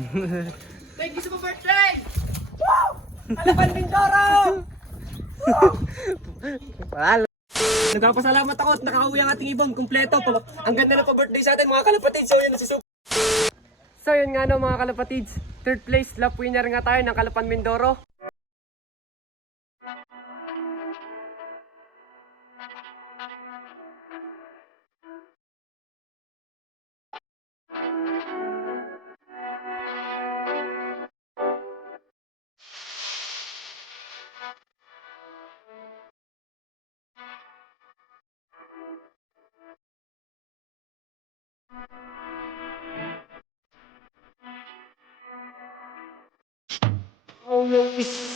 Thank you sa birthday! Wow! Kalapan Mindoro! Wow! Nagpapasalamat ako at nakauwi ang ating ibon kumpleto. Ang ganda ng pa-birthday sa atin mga kalapatids. So yun, nasusup. So yun nga no mga kalapatids. Third place lap winner nga tayo ng Kalapan Mindoro.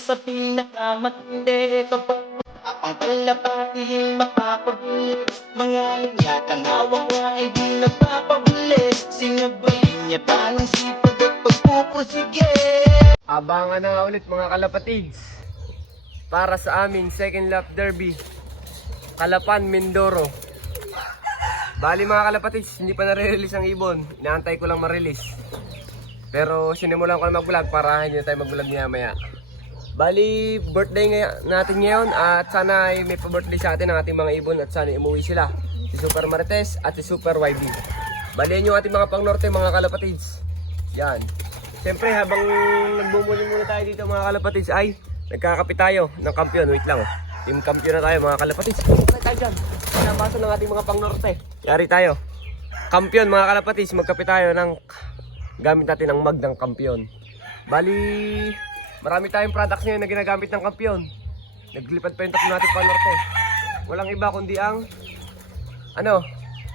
Sa pinakamatindi kapag ang kalapatihin mapapabilis. Mga linyatang hawak nga ay di nagpapabilis. Sinabayin niya pa ng sipag at pagpupursige. Abangan na nga ulit mga kalapatids para sa aming second lap derby Kalapan Mindoro. Bali mga kalapatids, hindi pa nare-release ang ibon. Inaantay ko lang ma-release. Pero sinimulan ko na mag-vlog para hindi na tayo mag-vlog niya maya. Bali, birthday natin ngayon at sana ay may pa-birthday sa atin ang ating mga ibon at sana umuwi sila. Si Super Marites at si Super YB. Bali yan yung ating mga pang-norte mga kalapatids. Yan. Siyempre habang nagbumuli muna tayo dito mga kalapatids ay nagkakapit tayo ng kampiyon. Wait lang oh. Team kampiyon na tayo mga kalapatids. Kapit tayo dyan. Pinabaso ng ating mga pang-norte. Yari tayo. Kampiyon mga kalapatids. Magkapit tayo ng gamit natin ang mag ng kampiyon. Bali, marami tayong products ngayon na ginagamit ng kampiyon. Naglipad pa yung tatlo natin pang-norte. Walang iba kundi ang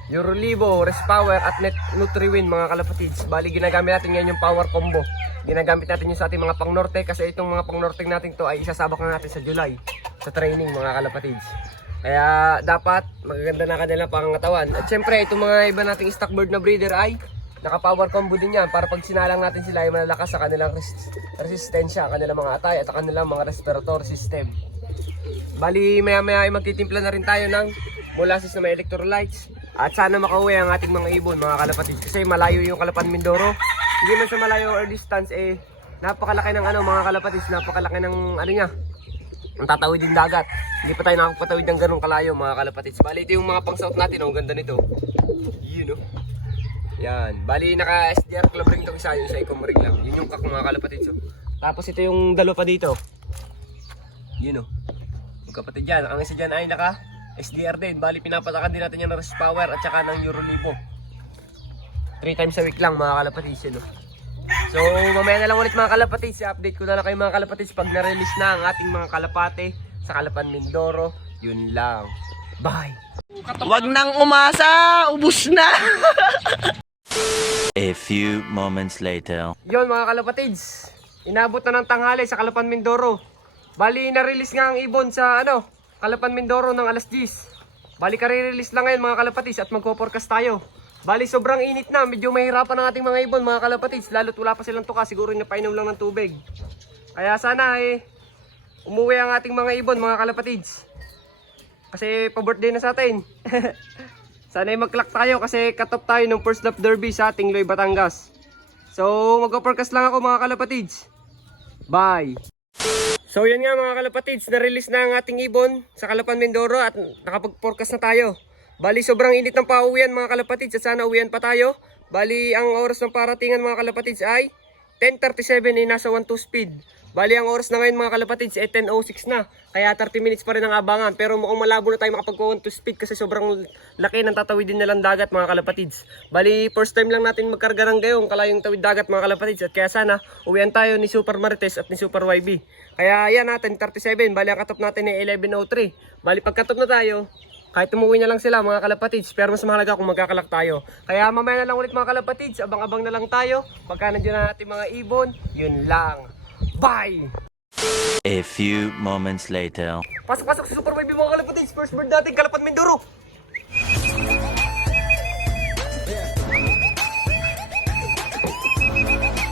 Eurolibo, Respower at Nutriwin mga kalapatids. Bali ginagamit natin ngayon yung power combo. Ginagamit natin yung sa ating mga pang-norte kasi itong mga pang-norte natin to ay isasabak na natin sa July sa training mga kalapatids. Kaya dapat magaganda na kanilang pangangatawan. At syempre itong mga iba nating stock bird na breeder ay naka-power combo din yan para pag sinalang natin sila ay malalakas sa kanilang resistensya, kanilang mga atay at kanilang mga respiratory system. Bali maya maya ay magtitimpla na rin tayo ng molasses na may electrolytes at sana makauwi ang ating mga ibon mga kalapatids kasi malayo yung Kalapan Mindoro. Hindi man sa malayo or distance eh napakalaki ng mga kalapatids, napakalaki ng niya ang tatawid din dagat. Hindi pa tayo nakapatawid ng ganung kalayo mga kalapatids. Bali ito yung mga pang-south natin ang ganda nito. Yun Yan, bali naka SDR club ring to isa, yung sa icom ring lang. Yun yung kak mga kalapatids. Tapos ito yung dalawa pa dito. Yun magkapatid yan. Ang isa dyan ay naka SDR din. Bali pinapatakan din natin yung Respower at saka ng Eurolibo. 3 times a week lang mga kalapatids yun. So mamaya na lang ulit mga kalapatids. I-update ko na lang kayo mga kalapatids pag na-release na ang ating mga kalapate sa Kalapan Mindoro. Yun lang. Bye! Wag nang umasa, ubus na. A few moments later. Yon mga kalapatids, inabot na ng tanghali sa Kalapan Mindoro. Bali na-release nga ang ibon sa Kalapan Mindoro ng alas 10. Bali ka-release lang ngayon mga kalapatids at magpo-forecast tayo. Bali sobrang init na, medyo mahirapan ang ating mga ibon mga kalapatids. Lalo't wala pa silang tuka, siguro napainom lang ng tubig. Kaya sana umuwi ang ating mga ibon mga kalapatids. Kasi pa-birthday na sa atin. Sana mag-clock tayo kasi cut-off tayo ng first lap derby sa ating Loy Batangas. So mag-forecast lang ako mga kalapatids. Bye! So yan nga mga kalapatids, na-release na ang ating ibon sa Kalapan Mindoro at nakapag-forecast na tayo. Bali sobrang init ng pauwian mga kalapatids at sana uwian pa tayo. Bali ang oras ng paratingan mga kalapatids ay 10:37 ay nasa 1-2 speed. Bali ang oras na ngayon mga kalapatids ay 10:06 na. Kaya 30 minutes pa rin ang abangan. Pero mukhang malabo na tayo makapag-1 to speed kasi sobrang laki ng tatawidin nilang dagat mga kalapatids. Bali first time lang natin magkarga ng gayong kalayong tawid dagat mga kalapatids. At kaya sana uwian tayo ni Super Marites at ni Super YB. Kaya yan natin 37. Bali ang katop natin ay 11:03. Bali pag katop na tayo, kahit umuwi na lang sila mga kalapatids, pero mas mahalaga kung magkakalak tayo. Kaya mamaya na lang ulit mga kalapatids, abang-abang na lang tayo. Pagka nandiyan na natin mga ibon, yun lang. Bye! A few moments later. Pasok-pasok sa Super YB mga kalapatids, first bird natin, Kalapan Mindoro.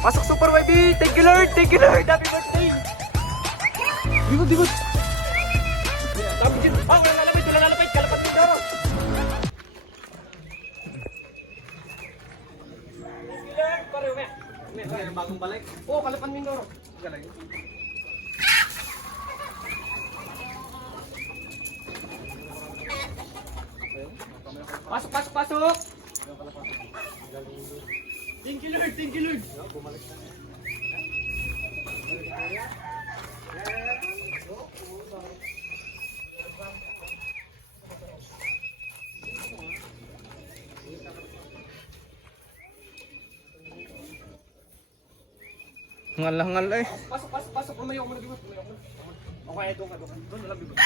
Pasok Super YB, thank you Lord, happy birthday! Dimod! Sabi dyan, wala lalapit, Kalapan Mindoro! Thank you Lord, pare umaya. Bagong balik. Oo, Kalapan Mindoro. Galing. Pasok, pasok, pasok! Thank you, Lord! Thank you, Lord! Ngal eh. Pasok, pasok, pasok! Lumayo ko muna, Bibot. Lumayo ko muna. Okay, doon ka, doon ka. Doon, wala, Bibot.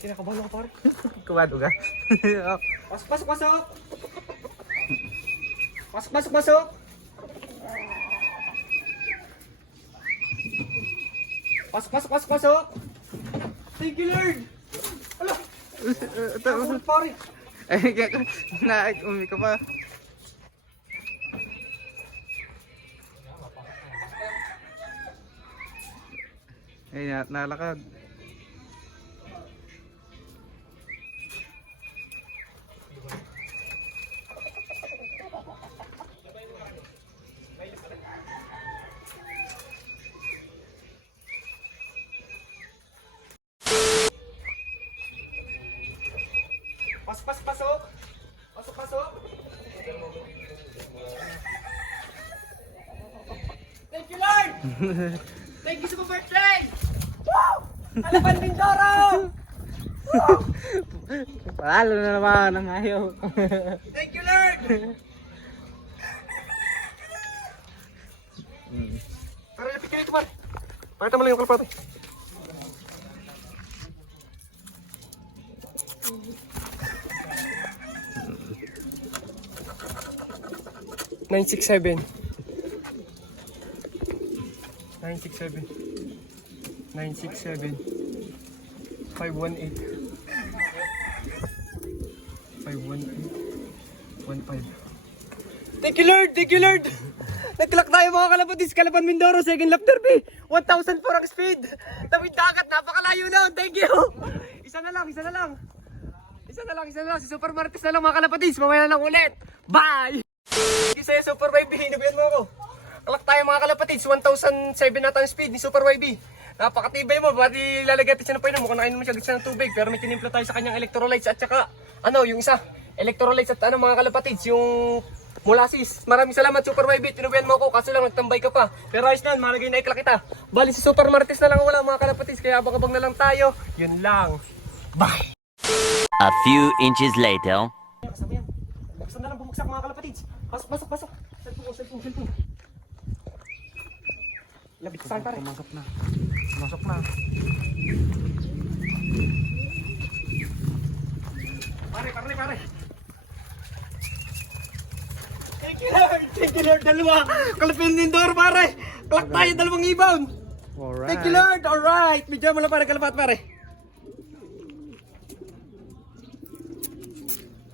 Kinakabahan ako, pare. Kumado ka. Pasok, pasok, pasok! Pasok, pasok, pasok! Pasok, pasok, pasok, pasok! Thank you, Lord! Ala! Pasok, pare! Ay, umi ka pa. Ay, nalakad. Pasok, pasok, pasok! Pasok, pasok! Thank you, Lord! Thank you sa mga birthday! Wow! Kalapan Mindoro! Palo na naman ang ayaw. Thank you, Lord! Para lapit ka dito, pare. Pakita mo lang yung kalapate. Nine, 6, 7. 967 967 518 518 15. Thank you, Lord! Thank you, Lord! Nag-clock tayo mga kalapatis, Kalapan Mindoro, second lap derby, 1,004 ang speed. Tawid dagat, napakalayo na. Thank you! Isa na lang, isa na lang. Isa na lang, isa na lang. Si Super Martes na lang mga kalapatis, mamaya na lang ulit. Bye! Thank you sa'yo, Super YB, hinabihan mo ako. Kalak tayo mga kalapatids, 1,007 na ang speed ni Super YB. Napakatibay mo, pati lalagay natin siya ng painom. Mukhang nakain naman siya agad siya ng tubig. Pero may tinimpla tayo sa kanyang electrolytes at saka, yung isa, electrolytes at mga kalapatids, yung molasses. Maraming salamat Super YB, tinubihan mo ako, kaso lang nagtambay ka pa. Pero ayos na, malagay na ikla kita. Bali si Super Martes na lang wala mga kalapatids, kaya abang-abang na lang tayo. Yun lang. Bye! A few inches later. Kasama yan. Gusto na lang bumagsak mga kalapatids. Pasok, pasok, pasok. Cellphone. Labit saan pare? Pumasok na. Pumasok na. Pare. Thank you, Lord. Thank you, Lord. Dalawa. Kalapan Mindoro, pare. Clock tayo, dalawang ibaon. Alright. Thank you, Lord. Alright. Medyo mo lang pare, kalapat, pare.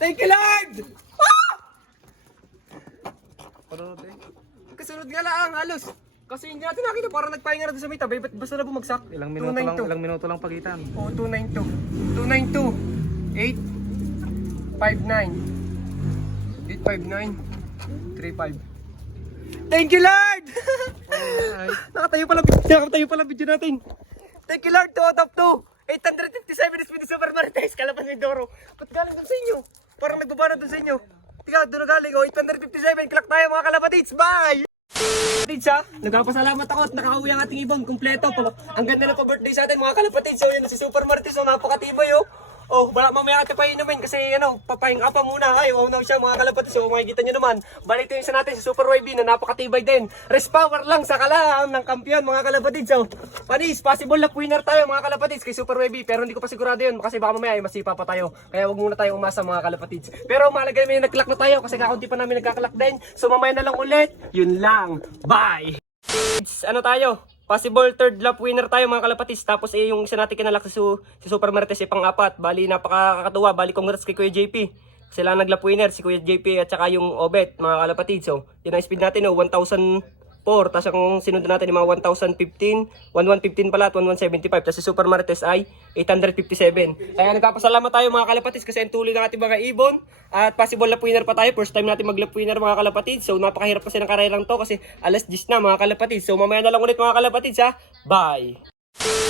Thank you, Lord. Parang eh. Kasunod nga lang, halos. Kasi hindi natin nakita, parang nagpahinga na doon sa may tabi. Basta na bumagsak. Ilang minuto lang pagitan. Oo, 292. 292. 859. 859. 35. Thank you, Lord! Nakatayo pala video natin. Thank you, Lord. 2 out of 2. 857 speed Super Martes, Kalapan Mindoro. Ba't galing doon sa inyo? Parang nagbaba na doon sa inyo. Tiga, doon na galing. 857. Clock tayo mga kalapatids. Bye! Kalapatids ha, nagpapasalamat ako at nakauwi ang ating ibon. Kompleto. Ang ganda na pa-birthday sa atin mga kalapatids. So yun, si Super Martes. So napakatibay oh. Oh, wala mamaya natin pa inumin kasi papahinga pa muna. Ay, wow na siya mga kalapatids. So makikita nyo naman. Balik ito yung isa natin, si Super YB na napakatibay din. Rest power lang sa kalam ng kampiyon mga kalapatids. So, panis, possible na winner tayo mga kalapatids kay Super YB. Pero hindi ko pa sigurado yun kasi baka mamaya ay masipa pa tayo. Kaya wag muna tayo umasa mga kalapatids. Pero malagay may nag-clock na tayo kasi kakunti pa namin nagka-clock din. So mamaya na lang ulit. Yun lang. Bye! Ano tayo? Possible third lap winner tayo mga kalapatids. Tapos yung isa natin kinalak si Super Martes pang-apat. Bali napakakatuwa. Bali congrats kay Kuya JP. Sila naglap winner si Kuya JP at saka yung Obet mga kalapatids. So yun ang speed natin 1,000 4. Tapos kung sinundan natin yung mga 1,015, 1,115 pala at 1,175. Tapos si Super Marites ay 857. Kaya nagpapasalamat tayo mga kalapatids kasi ang tuloy ng ating mga ibon. At possible lap winner pa tayo. First time natin mag lap winner mga kalapatids. So napakahirap kasi ng karerang to kasi alas 10 na mga kalapatids. So mamaya na lang ulit mga kalapatids ha. Bye!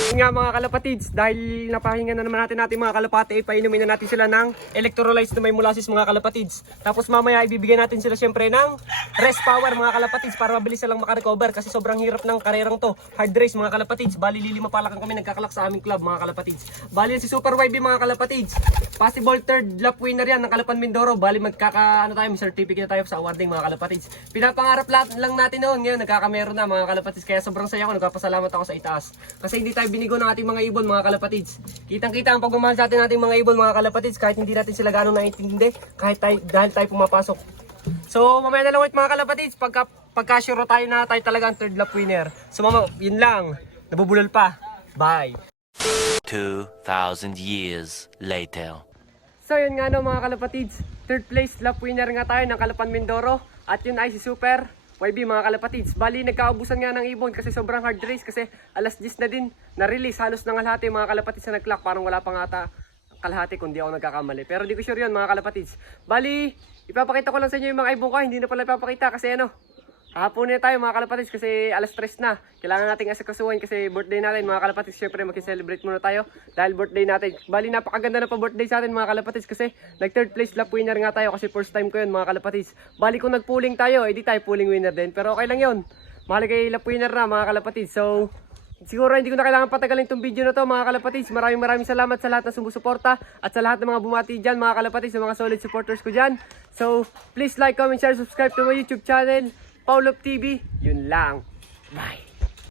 Yun nga mga kalapatids, dahil napahinga na naman natin mga kalapati, painumin na natin sila ng electrolytes na may molasses mga kalapatids. Tapos mamaya ibibigyan natin sila syempre ng rest power mga kalapatids para mabilis silang makarecover kasi sobrang hirap ng karerang to. Hard race mga kalapatids, bali lilima palakan kami nagkakalak sa aming club mga kalapatids. Bali si Super YB mga kalapatids, possible third lap winner yan ng Kalapan Mindoro. Bali magkaka tayo, may certificate na tayo sa awarding mga kalapatids. Pinapangarap lang natin noon, ngayon nagkakamero na mga kalapatids. Kaya sobrang saya ko, nagpapasalamat ako sa itaas. Kasi hindi tayo binigo ng ating mga ibon mga kalapatids. Kitang-kita ang pagmamahal sa ating mga ibon mga kalapatids kahit hindi natin sila gano'ng naiintindi dahil tayo pumapasok. So mamaya na lang ulit mga kalapatids pagka-sure tayo na tayo talaga ang third lap winner. So yun lang. Nabubulol pa. Bye! 2,000 years later. So yun nga no mga kalapatids, third place lap winner nga tayo ng Kalapan Mindoro at yun ay si Super YB mga kalapatids. Bali nagkaubusan nga ng ibon kasi sobrang hard race kasi alas 10 na din na-release halos ng kalahati mga kalapatids na nag-clock. Parang wala pa nga ata kalahati kung di ako nagkakamali. Pero di ko sure yun mga kalapatids. Bali ipapakita ko lang sa inyo yung mga ibon ko. Hindi na pala ipapakita kasi hahapunin na tayo mga kalapatids kasi alas 3 na. Kailangan nating asikasuhin kasi birthday natin mga kalapatids. Syempre mag-celebrate muna tayo dahil birthday natin. Bali napakaganda na pa birthday sa atin mga kalapatids kasi nag third place lap winner nga tayo kasi first time ko yun mga kalapatids. Bali kung nag-pooling tayo, edi tayo pooling winner din. Pero okay lang yun. Mahal kay lap winner na mga kalapatids. So siguro hindi ko na kailangan patagalin itong video na to mga kalapatids. Maraming salamat sa lahat ng sumusuporta at sa lahat ng mga bumati dyan mga kalapatids, sa mga solid supporters ko dyan. So please like, comment, share, subscribe to my YouTube channel, Paulop TV. Yun lang. Bye!